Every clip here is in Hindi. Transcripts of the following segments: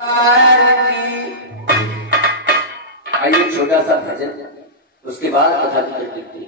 आइए छोटा सा भजन, उसके बाद कथा की प्रकृति।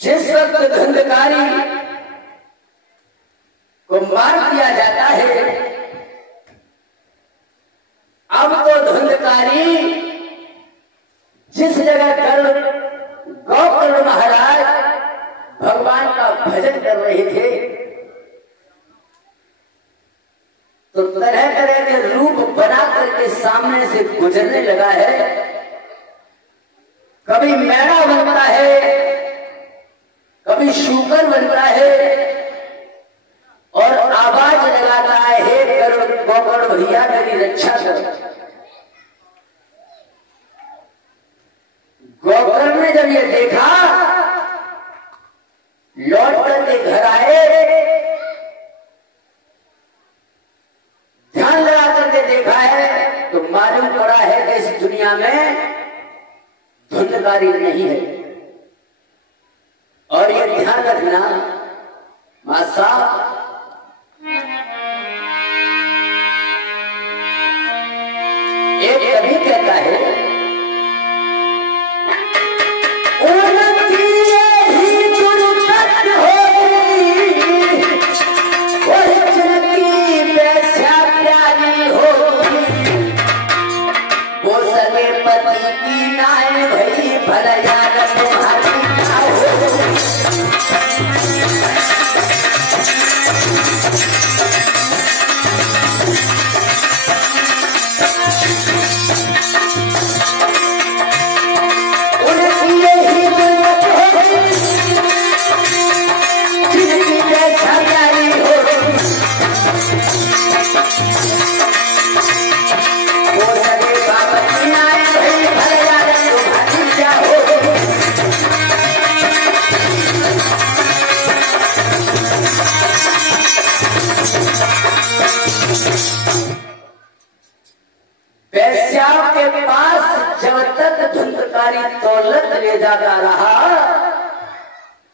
जिस वक्त धंधकारी को मार दिया जाता है, अब तो धंधकारी जिस जगह गौकर्ण महाराज भगवान का भजन कर रहे थे, तो तरह तरह के रूप बना करके सामने से गुजरने लगा है। कभी मैना बनता है, कभी शूकर बनता है और आवाज लगाता है, हे गौकर्ण भैया मेरी रक्षा कर। गौकर्ण ने जब ये देखा, लौट करके घर आए, ध्यान लगा करके देखा है तो मालूम पड़ा है कि इस दुनिया में धुंधकारी नहीं है। और ये ध्यान रखना मां साहब, एक कवि कहता है, हो पति की नाय भई भलया तुम्हारी क्या हो। उनकी यही जरूरत है जिनकी जैसा प्यारी हो। वो सगे बाबा की नाय भई भलया तुम्हारी क्या हो। वैश्याओं के पास जब तक धुंधकारी दौलत ले जाता रहा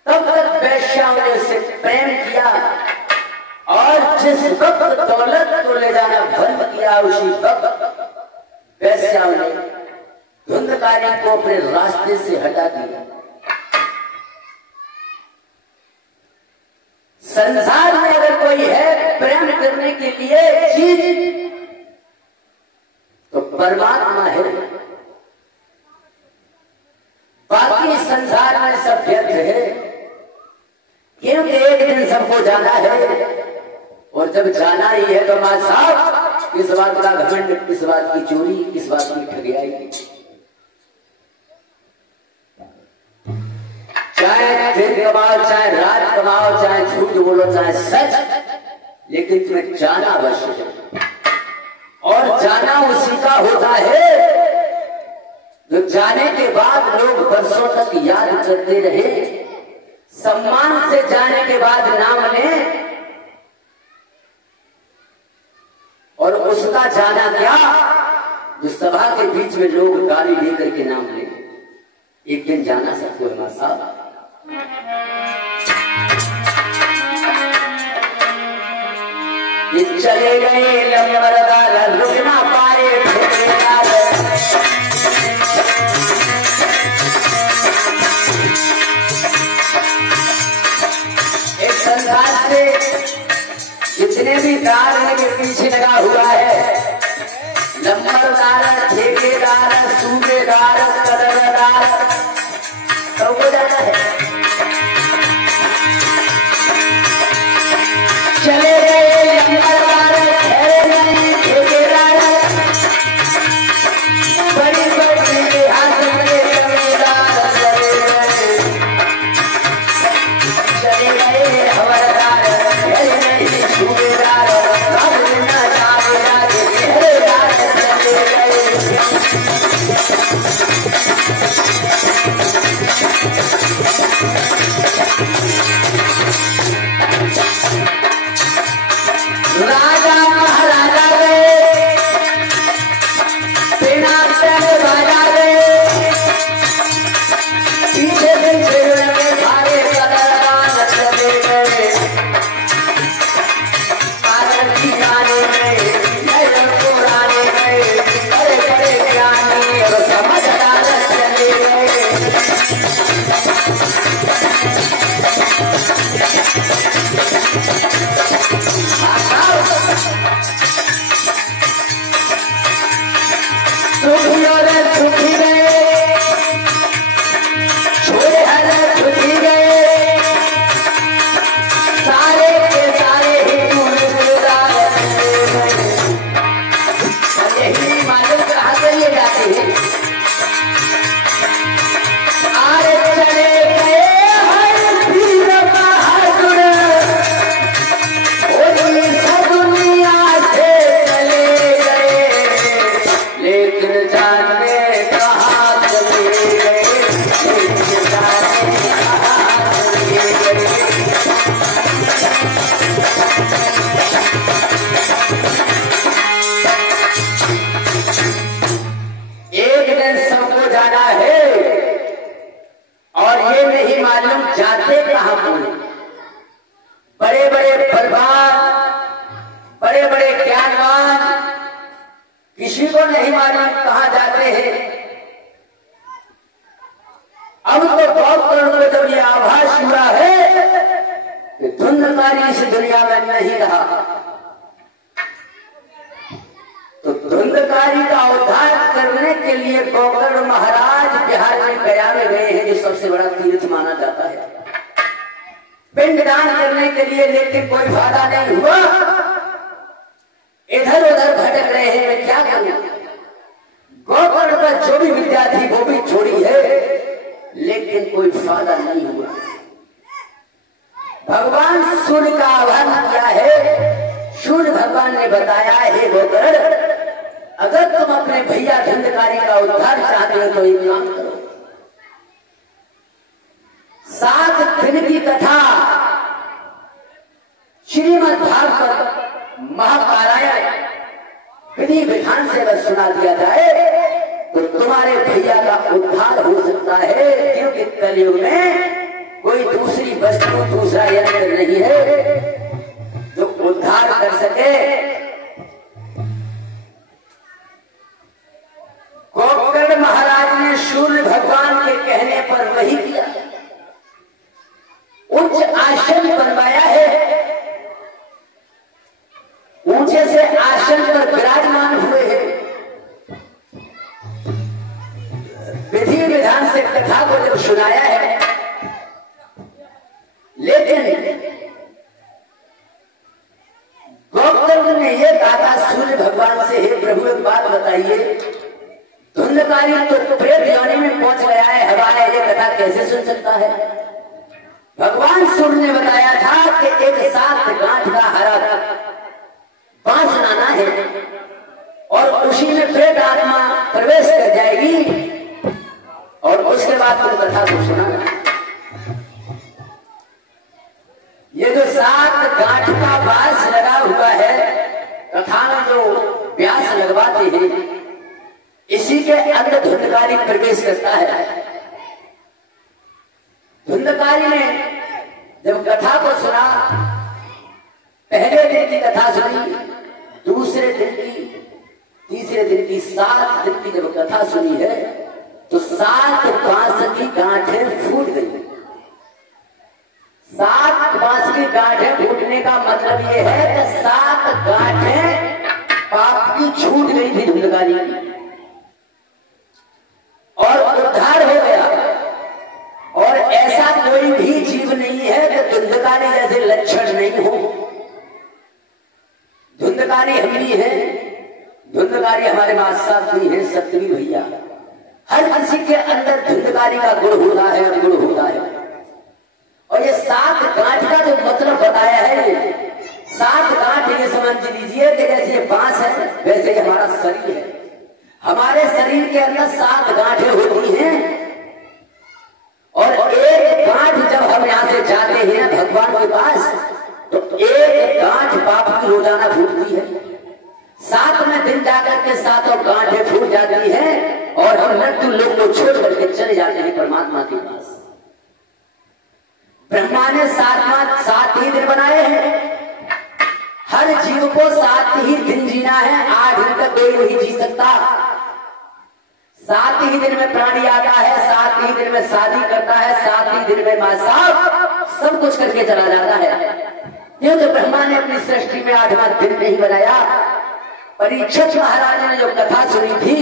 तब तक वैश्याओं ने उसे प्रेम किया, और जिस वक्त दौलत को ले जाना बंद किया उसी वक्त वैश्याओं ने धुंधकारी को अपने रास्ते से हटा दिया। संसार में अगर कोई है प्रेम करने के लिए चीज तो परमात्मा है, बाकी संसार में सब व्यर्थ है, क्योंकि एक दिन सबको जाना है, और जब जाना ही है तो मां साहब किस बात का घमंड, किस बात की चोरी, किस बात की ठगियाई। चाहे दिन कमाओ, चाहे रात कमाओ, चाहे झूठ बोलो, चाहे सच, लेकिन तुम्हें जाना अवश्य है, और जाना उसी का होता है जो जाने के बाद लोग वर्षों तक याद करते रहे, सम्मान से जाने के बाद नाम लें, और उसका जाना क्या जो सभा के बीच में लोग गाली लेकर के नाम लें। एक दिन जाना सबको है साहब। चले गए लंबरदार रुक ना पाए ठेकेदार, एक संसार से जितने भी दार है के पीछे लगा हुआ है, लंबरदार, ठेकेदार, सूबेदार, कदरदार, सबको जाता है। चले गए लंबरदार, ठहरे नहीं ठेकेदार, बड़ी बड़ी हाथ में जमींदार चले गए हवलदार, ठहरे नहीं सूबेदार, न जाने राजे पहरेदार चले गए। राजा महाराजा गए, बिना पैर बाजा गए, पीछे पीछे लगे सारे कदरदान चले गए। पागल की गाने में नजर पुराने में बड़े बड़े ज्ञानी और समझदार चले गए। सुखी गए, छोड़े हर खुशी गए, सारे के सारे हिंदू यही मालूम कहाँ से ले जाते हैं। आरे चले गए हर पीर बहादुर, सब दुनिया से चले गए, लेकिन जाने कहाँ चले गए, लेकिन जाने कहाँ चले गए। एक दिन सबको जाना है, और ये नहीं मालूम जाते कहाँ कोई। बड़े बड़े बलवान, बड़े बड़े ज्ञानवान, किसी को नहीं मालूम कहाँ जाते हैं। अब तो बहुत करोड़ को जब ये आभास हुआ है कि धुंधकारी इस दुनिया में नहीं रहा, तो धुंधकारी का उद्धार करने के लिए गोकर्ण महाराज बिहार में गया में गए हैं, जो सबसे बड़ा तीर्थ माना जाता है पिंडदान करने के लिए, लेकिन कोई फायदा नहीं हुआ। इधर उधर भटक रहे हैं, मैं क्या करूं। गोकर्ण पर जो भी विद्या थी वो भी छोड़ी है, लेकिन कोई फायदा नहीं हुआ। भगवान सूर्य का आह्वान किया है। सूर्य भगवान ने बताया है गोकर्ण, अगर तुम अपने भैया धंधकारी का उद्धार चाहते हो तो एक काम करो, 7 दिन की कथा श्रीमद् भागवत महापारायण विधि विधान से अगर सुना दिया जाए तो तुम्हारे भैया का उद्धार हो सकता है, क्योंकि कलयुग में कोई दूसरी वस्तु, दूसरा यंत्र नहीं है जो उद्धार कर सके। गोकर्ण महाराज ने सूर्य भगवान के कहने पर वही किया, उच्च आसन बनवाया है, ऊंचे से आसन पर विराजमान हुए हैं, विधि विधान से कथा को जब सुनाया है। लेकिन गोकर्ण ने यह कहा सूर्य भगवान से, हे प्रभु एक बात बताइए, धुंधकारी तो प्रेत योनि में पहुंच गया है, हमारा ये कथा कैसे सुन सकता है। भगवान सूर्य ने बताया था कि एक 7 गांठ का हरा बांस लाना है और उसी में प्रेत आत्मा प्रवेश कर जाएगी और उसके बाद तुम कथा को सुनाना। ये जो 7 गांठ का बांस लगा हुआ है, कथा में जो व्यास लगवाते हैं, इसी के अंदर धुंधकारी प्रवेश करता है। धुंधकारी ने जब कथा को सुना, पहले दिन की कथा सुनी, दूसरे दिन की, तीसरे दिन की, 7 दिन की जब कथा सुनी है तो 7 बांस की गांठें फूट गई। 7 बांस की गांठें फूटने का मतलब यह है कि 7 गांठें पाप की छूट गई थी धुंधकारी की और उद्धार हो गया। और ऐसा कोई भी जीव नहीं है कि धुंधकारी जैसे लक्षण नहीं हो। धुंधकारी हम ही है, धुंधकारी हमारे मास्टर भी है, सतवी भैया। हर किसी के अंदर धुंधकारी का गुण होता है और गुण होता है। और ये 7 गांठ का जो मतलब बताया है, 7 गांठ ये समझ लीजिए कि जैसे ये बांस है वैसे ही हमारा शरीर है। हमारे शरीर के अंदर 7 गांठें होती हैं और एक गांठ जब हम यहां से जाते हैं भगवान के पास तो एक गांठ पाप की रोजाना फूटती है। 7वें दिन जाकर के 7 गांठें फूट जाती हैं और हम मृत्यु लोक को छोड़ करके चले जाते हैं परमात्मा के पास। ब्रह्मा ने 7 ही दिन बनाए हैं। हर जीव को 7 ही दिन जीना है, 8 दिन तक कोई नहीं जी सकता। 7 ही दिन में प्राणी आता है, 7 ही दिन में शादी करता है, 7 ही दिन में मां साहब सब कुछ करके चला जाता है। ये तो ब्रह्मा ने अपनी सृष्टि में 8वां दिन नहीं बनाया। परीक्षित महाराज ने जो कथा सुनी थी,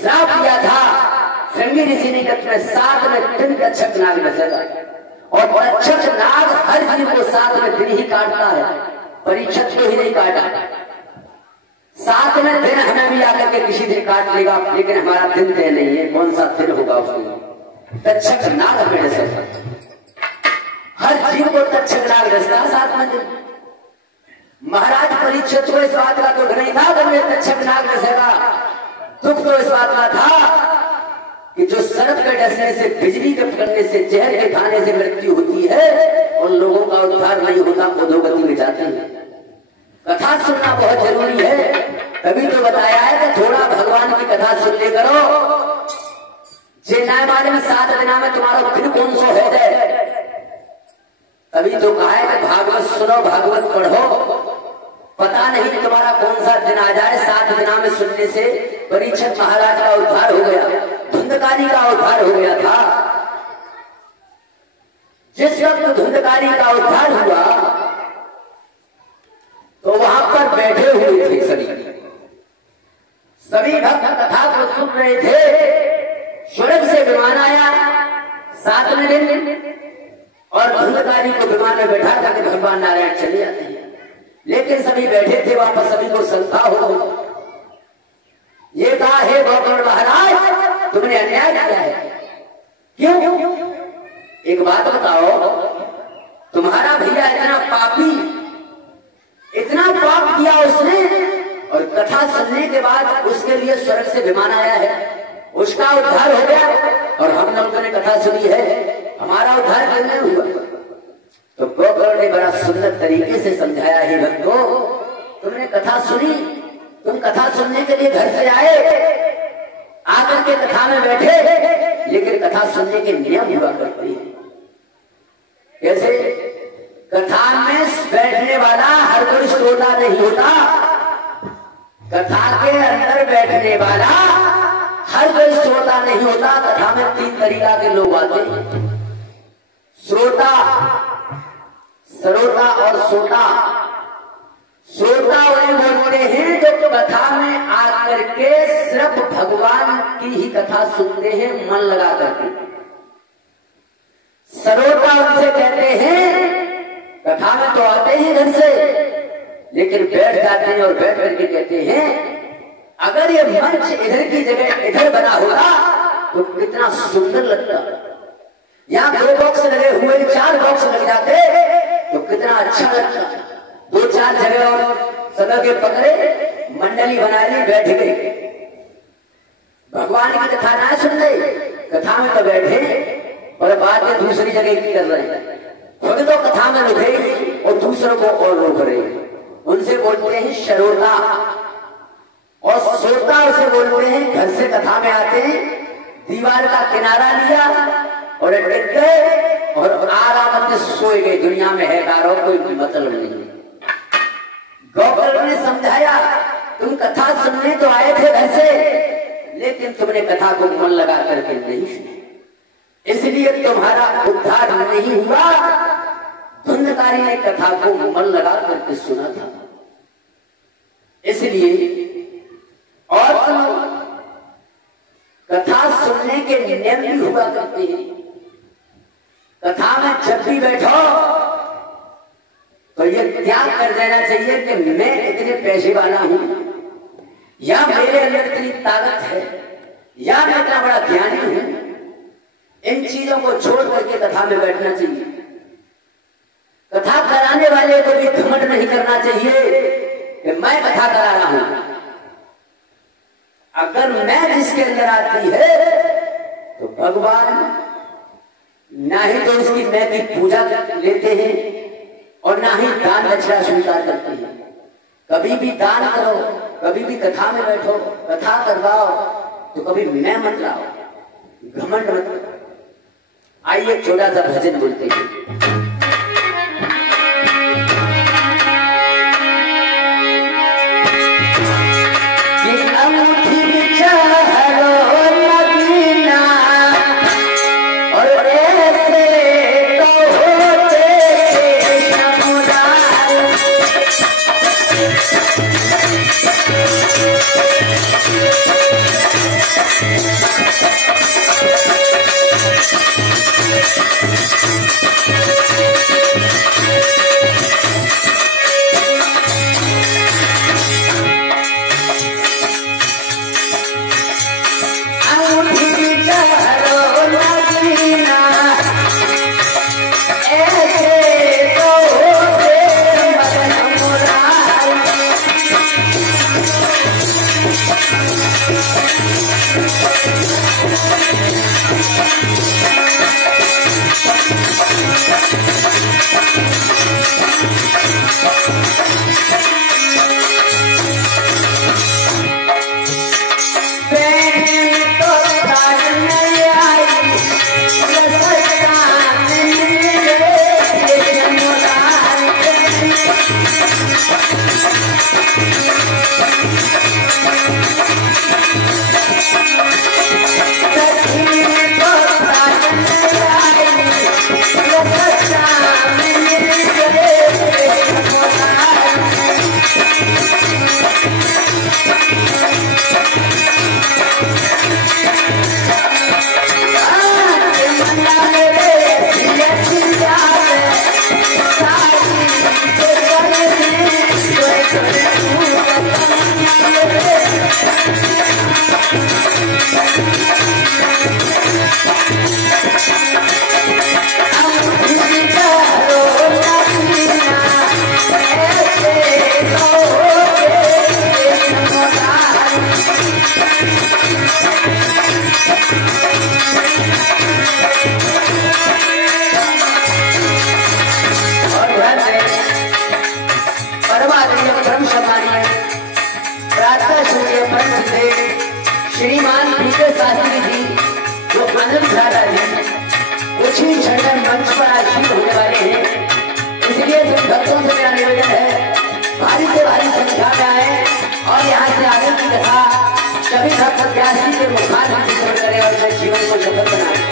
श्राप दिया था श्रृंगी ऋषि ने कि 7वें दिन तक्षक नाग नसेगा और तक्षक नाग हर जीव को 7वें दिन ही काटता है, परीक्षित को ही नहीं काटा। 7वें दिन हमें भी आकर के किसी दिन काट लेगा, लेकिन हमारा दिन तय नहीं है कौन सा दिन होगा उसमें। तक्षक नाग हमें नसेगा, हर जीव को तक्षक नाग नसता 7वें दिन। महाराज परीक्षित को इस बात का दुख नहीं था कि मुझे तक्षक नाग नसेगा, दुख तो इस बात का था कि जो सर्प के डसने से, बिजली के पकड़ने से, जहर के खाने से मृत्यु होती है और लोगों का उद्धार नहीं होता, अधोगति में जाते हैं। कथा सुनना बहुत जरूरी है, तभी तो बताया है कि थोड़ा भगवान की कथा सुन ले करो। जे नाय माले में 7 दिना में तुम्हारा फिर कौन सो है जाए, तभी तो कहा है कि भागवत सुनो, भागवत पढ़ो, पता नहीं तुम्हारा कौन सा दिन आ जाए। 7 दिना में सुनने से परीक्षित महाराज का उद्धार हो गया, धुंधकारी का उद्धार हो गया था। जिस वक्त धुंधकारी का उद्धार हुआ तो वहां पर बैठे हुए थे सभी सभी भक्त कथा को सुन रहे थे। स्वर्ग से विमान आया 7वें दिन और धुंधकारी को विमान में बैठा करके भगवान नारायण चले जाते हैं। लेकिन सभी बैठे थे वापस, सभी को शंका हो गई। ये कहा, हे गोकर्ण महाराज, तुमने अन्याय किया है। क्यों? एक बात बताओ, तुम्हारा भैया इतना पापी, इतना पाप किया उसने, और कथा सुनने के बाद उसके लिए स्वर्ग से विमान आया है, उसका उद्धार हो गया, और हम लोगों ने कथा सुनी है, हमारा उद्धार क्यों नहीं हुआ? तो गोकर्ण ने बड़ा सुंदर तरीके से समझाया, ही भक्तों, तुमने कथा सुनी, तुम कथा सुनने के लिए घर से आए, आकर के कथा में बैठे, लेकिन कथा सुनने के नियम हुआ करते हैं। कैसे? कथा में बैठने वाला हर कोई श्रोता नहीं होता। कथा के अंदर बैठने वाला हर कोई श्रोता नहीं होता। कथा में 3 तरीका के लोग आते हैं, श्रोता, सरोता और सोता। श्रोता वही बोलते हैं जो कथा में आकर के सिर्फ भगवान की ही कथा सुनते हैं मन लगा करके। सरोता उनसे कहते हैं कथा में तो आते हैं घर से, लेकिन बैठ जाते हैं और बैठ करके कहते हैं अगर ये मंच इधर की जगह इधर बना होगा तो कितना सुंदर लगता। यहाँ 2 बॉक्स लगे हुए 4 बॉक्स लग जाते तो कितना अच्छा लगता। 2-4 जगह और सदा के पकड़े, मंडली बना ली, बैठ गए। भगवान की कथा ना सुन रहे, कथा में तो बैठे और बाद में दूसरी जगह की कर रहे हैं। खुद तो कथा में रुके और दूसरों को और रोक रहे हैं। उनसे बोलते हैं श्रोता। और श्रोता उसे बोलते हैं घर से कथा में आते हैं, दीवार का किनारा लिया और टिक गए और आराम से सोए गए। दुनिया में है कारो कोई मतलब नहीं। गोकर्ण ने समझाया, तुम कथा सुनने तो आए थे घर से, लेकिन तुमने कथा को मन लगा करके नहीं सुनी, इसलिए तुम्हारा उद्धार नहीं हुआ। धुंधकारी ने कथा को मन लगा करके सुना था, इसलिए। और कथा सुनने के नियम भी हुआ करते हैं। कथा में जब भी बैठो तो ये त्याग कर देना चाहिए कि मैं इतने पैसे वाला हूं, या मेरे अंदर इतनी ताकत है, या मैं इतना बड़ा ज्ञानी हूं। इन चीजों को छोड़ करके कथा में बैठना चाहिए। कथा कराने वाले को भी घमंड नहीं करना चाहिए कि मैं कथा करा रहा हूं। अगर मैं जिसके अंदर आती है तो भगवान ना ही तो उसकी मैं की पूजा लेते हैं और ना ही दान दक्षिणा स्वीकार करते हैं। कभी भी दान करो, कभी भी कथा में बैठो, कथा करवाओ, तो कभी मैं मत लाओ, घमंड मत करो। आइए छोटा सा भजन बोलते हैं। वंश से श्रीमान पीके शास्त्री जी जो आनंद भ्राता जी कुछ ही क्षण में मंच पर आसीन होने वाले हैं। इसलिए भक्तों से मेरा निवेदन है भारी से भारी संख्या में आए और यहाँ से आगे की कथा सभी भक्त प्रत्याशी के मुखार में चित्रण करें और अपने जीवन को सफल बनाए।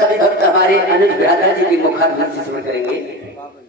सभी भक्त हमारे अनुज भ्राता जी की मुखार से स्मरण करेंगे।